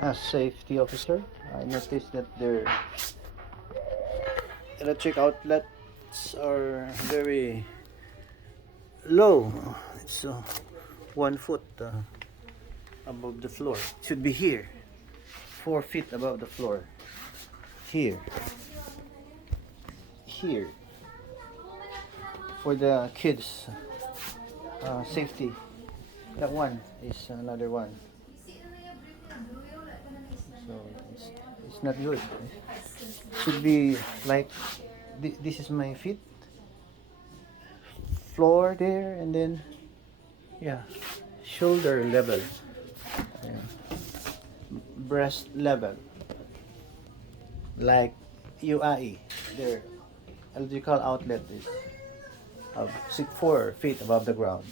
As safety officer, I noticed that their electric outlets are very low. It's 1 foot above the floor. It should be here, 4 feet above the floor. Here, here, for the kids' safety. That one is another one. So it's not good. Should be like this is my feet, floor there, and then yeah, shoulder level, yeah, breast level, like UAE. Their electrical outlet is 4 feet above the ground.